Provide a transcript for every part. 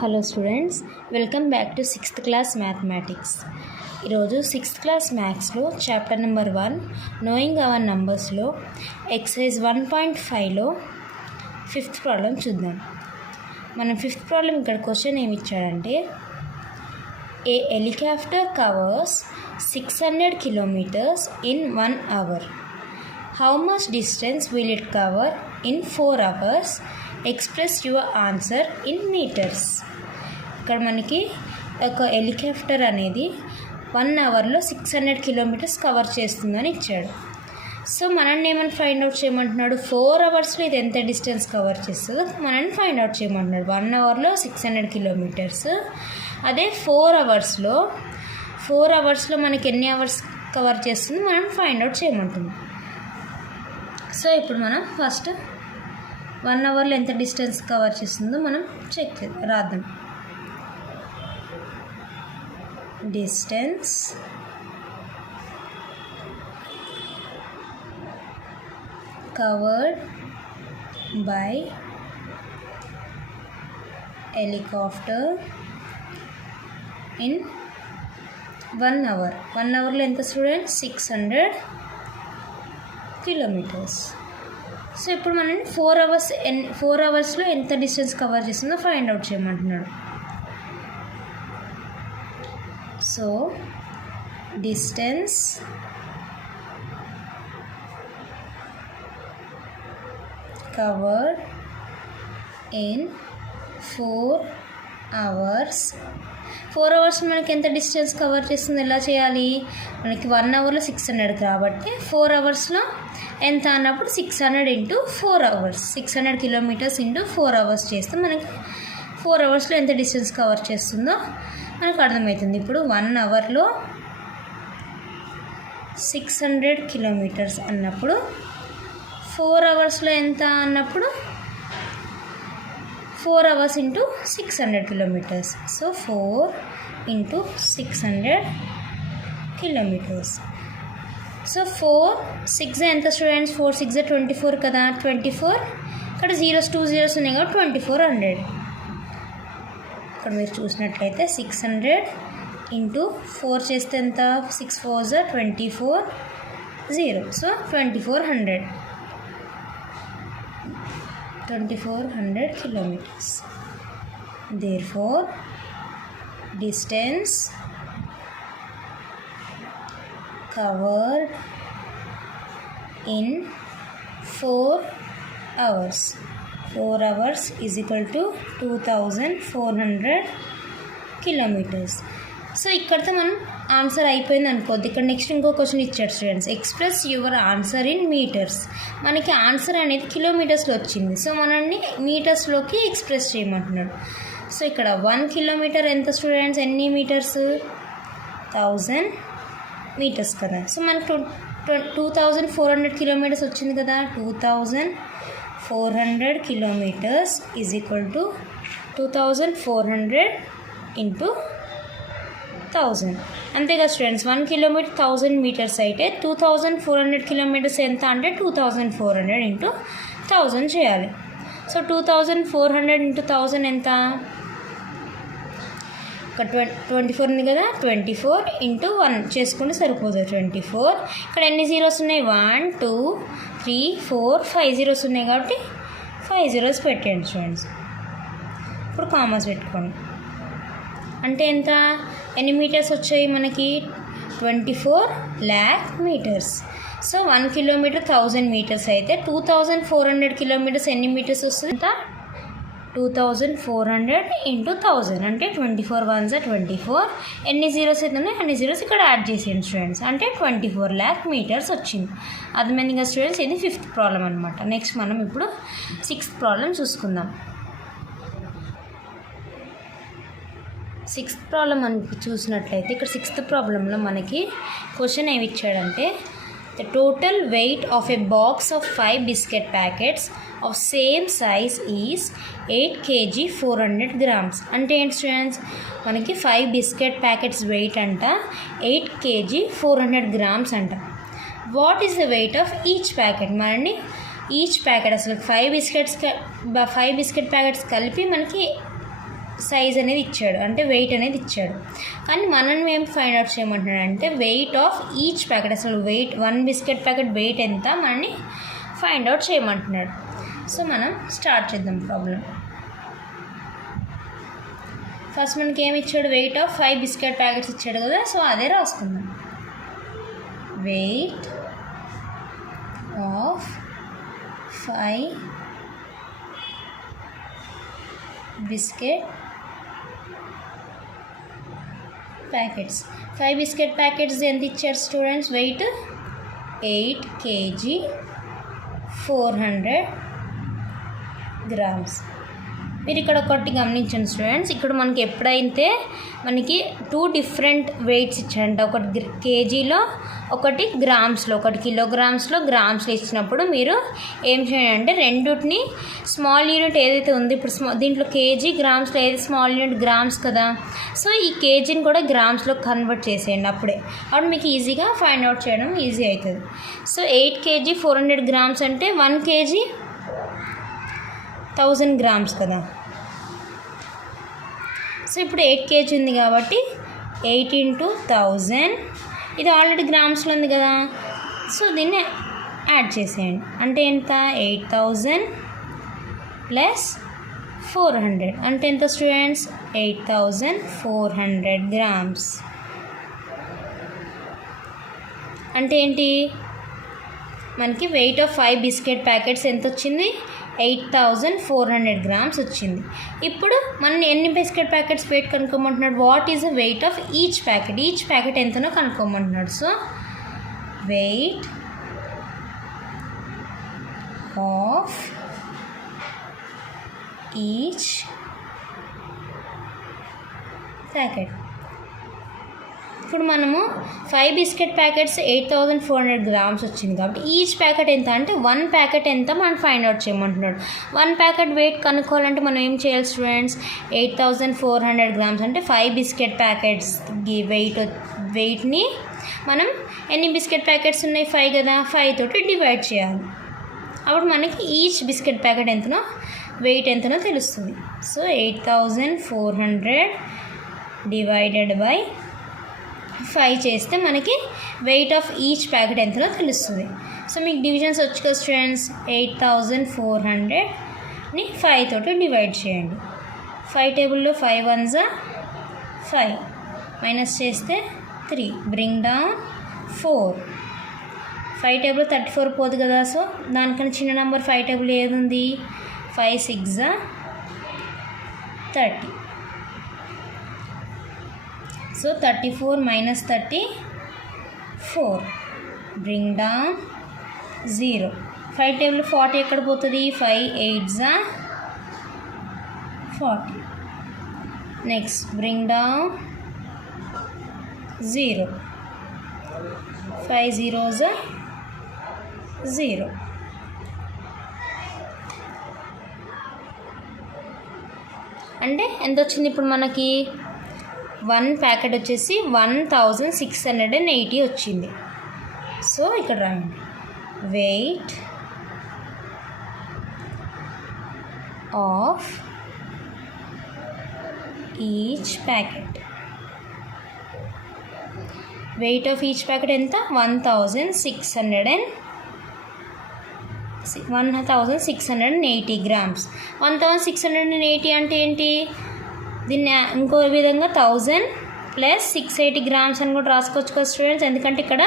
Hello students, welcome back to 6th class mathematics. ఈరోజు 6th class మ్యాథ్స్లో chapter number 1 knowing our నంబర్స్లో exercise 1.5లో 5th problem చూద్దాం. మనం 5th ప్రాబ్లం ఇక్కడ క్వశ్చన్ ఏమి ఇచ్చాడంటే, a helicopter covers 600 kilometers in 1 hour. How much distance will it cover in 4 hours? Express your answer in meters. ఇక్కడ మనకి ఒక హెలికాప్టర్ అనేది 1 అవర్లో 600 kilometers కవర్ చేస్తుందని ఇచ్చాడు. సో మనల్ని ఏమైనా ఫైండ్ అవుట్ చేయమంటున్నాడు, 4 అవర్స్లో ఇది ఎంత డిస్టెన్స్ కవర్ చేస్తుందో మనల్ని ఫైండ్ అవుట్ చేయమంటున్నాడు. 1 అవర్లో 600 kilometers, అదే 4 అవర్స్లో మనకి ఎన్ని అవర్స్ కవర్ చేస్తుంది మనం ఫైండ్ అవుట్ చేయమంటుంది. సో ఇప్పుడు మనం ఫస్ట్ 1 అవర్లో ఎంత డిస్టెన్స్ కవర్ చేస్తుందో మనం చెక్ రాద్దాం. Distance covered by helicopter in 1 hour. 1 అవర్లో ఎంత స్టూడెంట్? 600 kilometers. సో ఇప్పుడు మనల్ని 4 అవర్స్లో ఎంత డిస్టెన్స్ కవర్ చేస్తుందో ఫైండ్ అవుట్ చేయమంటున్నాడు. So distance covered in 4 hours. 4 hours మనకి ఎంత డిస్టెన్స్ కవర్ చేస్తుంది, ఎలా చేయాలి? మనకి 1 అవర్లో 600 కాబట్టి 4 అవర్స్లో ఎంత అన్నప్పుడు 600 into 4 hours, 600 kilometers into 4 hours చేస్తే మనకి 4 అవర్స్లో ఎంత డిస్టెన్స్ కవర్ చేస్తుందో మనకు అర్థమవుతుంది. ఇప్పుడు 1 అవర్లో 600 kilometers అన్నప్పుడు 4 అవర్స్లో ఎంత అన్నప్పుడు 4 hours into 600 kilometers. So 4 into 600 kilometers. So 6 ఎంత స్టూడెంట్స్? 4 6 24 కదా, 24 ఇక్కడ 2 zeros ఉన్నాయి కాబట్టి 2400. ఇక్కడ మీరు చూసినట్లయితే 600 into 4 చేస్తే ఎంత? 6 4s 24 0. So 2400 kilometers. Therefore distance covered in 4 hours. 4 hours is equal to 2400 kilometers. So ఇక్కడితో మనం ఆన్సర్ అయిపోయింది అనుకోద్ది. ఇక్కడ నెక్స్ట్ ఇంకో క్వశ్చన్ ఇచ్చాడు students, express your answer in meters. మనకి ఆన్సర్ అనేది కిలోమీటర్స్లో వచ్చింది, సో మనల్ని మీటర్స్లోకి ఎక్స్ప్రెస్ చేయమంటున్నాడు. సో ఇక్కడ 1 kilometer ఎంత స్టూడెంట్స్? ఎన్ని మీటర్స్? 1000 meters కదా. సో మనకు 2400 kilometers వచ్చింది కదా. 2400 kilometers is equal to 2400 into 1000. అంతేగా స్టూడెంట్స్, 1 kilometer 1000 meters అయితే 2400 kilometers ఎంత అంటే 2400 into 1000 చేయాలి. సో 2400 into 1000 ఎంత? ఇక్కడ 24 ఉంది కదా, 24 into 1 చేసుకుంటే సరిపోతుంది 24. ఇక్కడ ఎన్ని జీరోస్ ఉన్నాయి? 1 2 3 4 5 zeros ఉన్నాయి కాబట్టి 5 zeros పెట్టండి స్టూడెంట్స్. ఇప్పుడు కామర్స్ పెట్టుకోండి. అంటే ఎంత? ఎన్ని మీటర్స్ వచ్చాయి మనకి? 24 lakh meters. So 1 kilometer 1000 meters అయితే 2400 kilometers ఎన్ని మీటర్స్ వస్తుంది? ఎంత? 2400 into 1000 అంటే 24 1s 24. ఎన్ని జీరోస్ అయితే ఉన్నాయి అన్ని జీరోస్ ఇక్కడ యాడ్ చేసేయండి స్టూడెంట్స్, అంటే 24 lakh meters వచ్చింది. అర్థమైందిగా స్టూడెంట్స్, ఇది 5th ప్రాబ్లం అనమాట. నెక్స్ట్ మనం ఇప్పుడు 6th ప్రాబ్లం చూసుకుందాం. 6th ప్రాబ్లం మనకి చూసినట్లయితే ఇక్కడ 6th ప్రాబ్లంలో మనకి క్వశ్చన్ ఏమి ఇచ్చాడంటే, the total weight of a box of 5 biscuit packets of same size is 8 kg 400 grams. అంటే ఏంటి స్టూడెంట్స్? మనకి 5 biscuit packets వెయిట్ అంట 8 kg 400 grams అంట. What is the weight of each packet? మనని ఈచ్ ప్యాకెట్ అసలు 5 biscuit packets కలిపి మనకి size అనేది ఇచ్చాడు, అంటే వెయిట్ అనేది ఇచ్చాడు. కానీ మనం ఏం ఫైండ్ అవుట్ చేయమంటున్నాడు అంటే వెయిట్ ఆఫ్ ఈచ్ ప్యాకెట్, అసలు వెయిట్ 1 బిస్కెట్ ప్యాకెట్ వెయిట్ ఎంత మనని ఫైండ్ అవుట్ చేయమంటున్నాడు. సో మనం స్టార్ట్ చేద్దాం ప్రాబ్లం. ఫస్ట్ మనకి ఏమి ఇచ్చాడు, వెయిట్ ఆఫ్ 5 బిస్కెట్ ప్యాకెట్స్ ఇచ్చాడు కదా, సో అదే రాసుకుందాం. Weight of 5 biscuit packets. 5 biscuit packets ఎంత ఇచ్చారు స్టూడెంట్స్? Wait 8 kg 400 grams. మీరు ఇక్కడ ఒకటి గమనించండి స్టూడెంట్స్, ఇక్కడ మనకి ఎప్పుడైతే మనకి 2 డిఫరెంట్ వెయిట్స్ ఇచ్చాడంట, ఒకటి కేజీలో ఒకటి గ్రామ్స్లో, ఒకటి కిలోగ్రామ్స్లో గ్రామ్స్లో ఇచ్చినప్పుడు మీరు ఏం చేయండి అంటే రెండుటిని స్మాల్ యూనిట్ ఏదైతే ఉంది, ఇప్పుడు దీంట్లో కేజీ గ్రామ్స్లో ఏది స్మాల్ యూనిట్ గ్రామ్స్ కదా, సో ఈ కేజీని కూడా గ్రామ్స్లో కన్వర్ట్ చేసేయండి. అప్పుడు మీకు ఈజీగా ఫైండ్ అవుట్ చేయడం ఈజీ అవుతుంది. సో 8 kg 400 grams అంటే 1 kg 1000 grams కదా. సో ఇప్పుడు 8 kg ఉంది కాబట్టి 8 × 1000, ఇది ఆల్రెడీ గ్రామ్స్లో ఉంది కదా, సో దీన్ని యాడ్ చేసేయండి. అంటే ఎంత? 8000 + 400 అంటే ఎంత స్టూడెంట్స్? 8400 grams. అంటే ఏంటి? మనకి వెయిట్ ఆఫ్ 5 బిస్కెట్ ప్యాకెట్స్ ఎంత వచ్చింది? 8400 grams వచ్చింది. ఇప్పుడు మనం ఎన్ని బిస్కెట్ ప్యాకెట్స్ వెయిట్ కనుక్కోమంటున్నాడు? What is the weight of each packet, each packet ఎంతనో కనుక్కోమంటున్నాడు. So weight of each packet. ఇప్పుడు మనము 5 బిస్కెట్ ప్యాకెట్స్ 8400 grams వచ్చింది కాబట్టి ఈచ్ ప్యాకెట్ ఎంత అంటే 1 ప్యాకెట్ ఎంత మనం ఫైండ్ అవుట్ చేయమంటున్నాడు. 1 ప్యాకెట్ వెయిట్ కనుక్కోవాలంటే మనం ఏం చేయాలి స్టూడెంట్స్? 8400 grams అంటే 5 బిస్కెట్ ప్యాకెట్స్ వెయిట్ని మనం ఎన్ని బిస్కెట్ ప్యాకెట్స్ ఉన్నాయి? 5 కదా, 5 తోటి డివైడ్ చేయాలి. అప్పుడు మనకి ఈచ్ బిస్కెట్ ప్యాకెట్ ఎంతనో వెయిట్ ఎంతనో తెలుస్తుంది. సో 8400 డివైడెడ్ బై 5 చేస్తే మనకి వెయిట్ ఆఫ్ ఈచ్ ప్యాకెట్ ఎంతనో తెలుస్తుంది. సో మీకు డివిజన్స్ వచ్చు కదా స్టూడెంట్స్, 8400ని 5 తోటి డివైడ్ చేయండి. 5 టేబుల్లో 5 1s 5, మైనస్ చేస్తే 3, బ్రింగ్ డౌన్ 4. 5 టేబుల్ 34 పోదు కదా, సో దానికన్నా చిన్న నెంబర్ 5 టేబుల్ ఏది ఉంది? 5 6 30. So 34 - 34, bring down 0. 5 టేబుల్ 40 ఎక్కడ పోతుంది? 5 8s 40. Next bring down 0. 5 0s 0. అంటే ఎంత వచ్చింది ఇప్పుడు మనకి? 1 ప్యాకెట్ వచ్చేసి 1680 వచ్చింది. సో ఇక్కడ రాయండి, wait of each packet. Wait of each packet ఎంత? 1680 grams. 1680 అంటే ఏంటి? దీన్ని ఇంకో విధంగా 1000 + 680 grams అని కూడా రాసుకోవచ్చు కదా స్టూడెంట్స్, ఎందుకంటే ఇక్కడ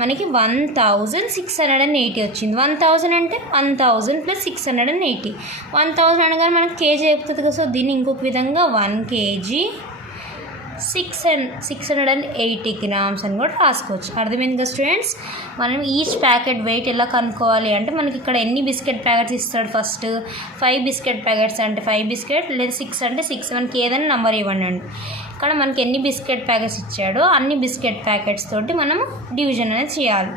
మనకి 1680 వచ్చింది. 1000 అంటే 1000 + 680. 1000 అనగానే మనకి కేజీ అయిపోతుంది కదా, సో దీన్ని ఇంకొక విధంగా 1 kg 680 grams అని కూడా రాసుకోవచ్చు. అర్థమైంది కదా స్టూడెంట్స్? మనం ఈచ్ ప్యాకెట్ వెయిట్ ఎలా కనుక్కోవాలి అంటే మనకి ఇక్కడ ఎన్ని బిస్కెట్ ప్యాకెట్స్ ఇస్తాడు? ఫస్ట్ 5 బిస్కెట్ ప్యాకెట్స్ అంటే 5 బిస్కెట్, లేదా 6 అంటే 6, మనకి ఏదైనా నెంబర్ ఇవ్వండి. ఇక్కడ మనకి ఎన్ని బిస్కెట్ ప్యాకెట్స్ ఇచ్చాడో అన్ని బిస్కెట్ ప్యాకెట్స్ తోటి మనము డివిజన్ అనేది చేయాలి.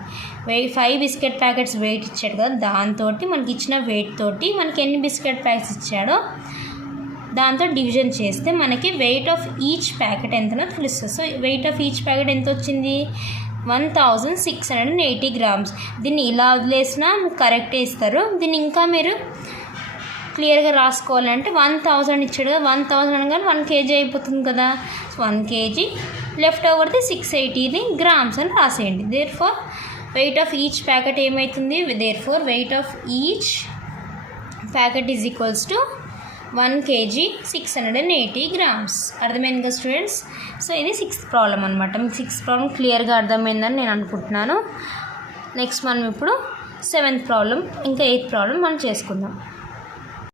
5 బిస్కెట్ ప్యాకెట్స్ వెయిట్ ఇచ్చాడు కదా, దాంతో మనకి ఇచ్చిన వెయిట్ తోటి మనకి ఎన్ని బిస్కెట్ ప్యాకెట్స్ ఇచ్చాడో దాంతో డివిజన్ చేస్తే మనకి వెయిట్ ఆఫ్ ఈచ్ ప్యాకెట్ ఎంతనో తెలుస్తుంది. So weight of each packet ఎంత వచ్చింది? 1680 grams. దీన్ని ఇలా వదిలేసినా కరెక్టే ఇస్తారు. దీన్ని ఇంకా మీరు క్లియర్గా రాసుకోవాలంటే 1000 ఇచ్చాడు కదా, 1000 అనగానే 1 kg అయిపోతుంది కదా. 1 kg లెఫ్ట్ ఓవర్ది 680 గ్రామ్స్ అని రాసేయండి. Therefore weight of each packet ఏమవుతుంది, therefore weight of each packet is equals to 1 kg 680 grams. అర్థమైంది కదా స్టూడెంట్స్. సో ఇది 6th ప్రాబ్లం అనమాట. మీకు 6th ప్రాబ్లం క్లియర్గా అర్థమైందని నేను అనుకుంటున్నాను. నెక్స్ట్ మనం ఇప్పుడు 7th ప్రాబ్లం ఇంకా 8th ప్రాబ్లం మనం చేసుకుందాం.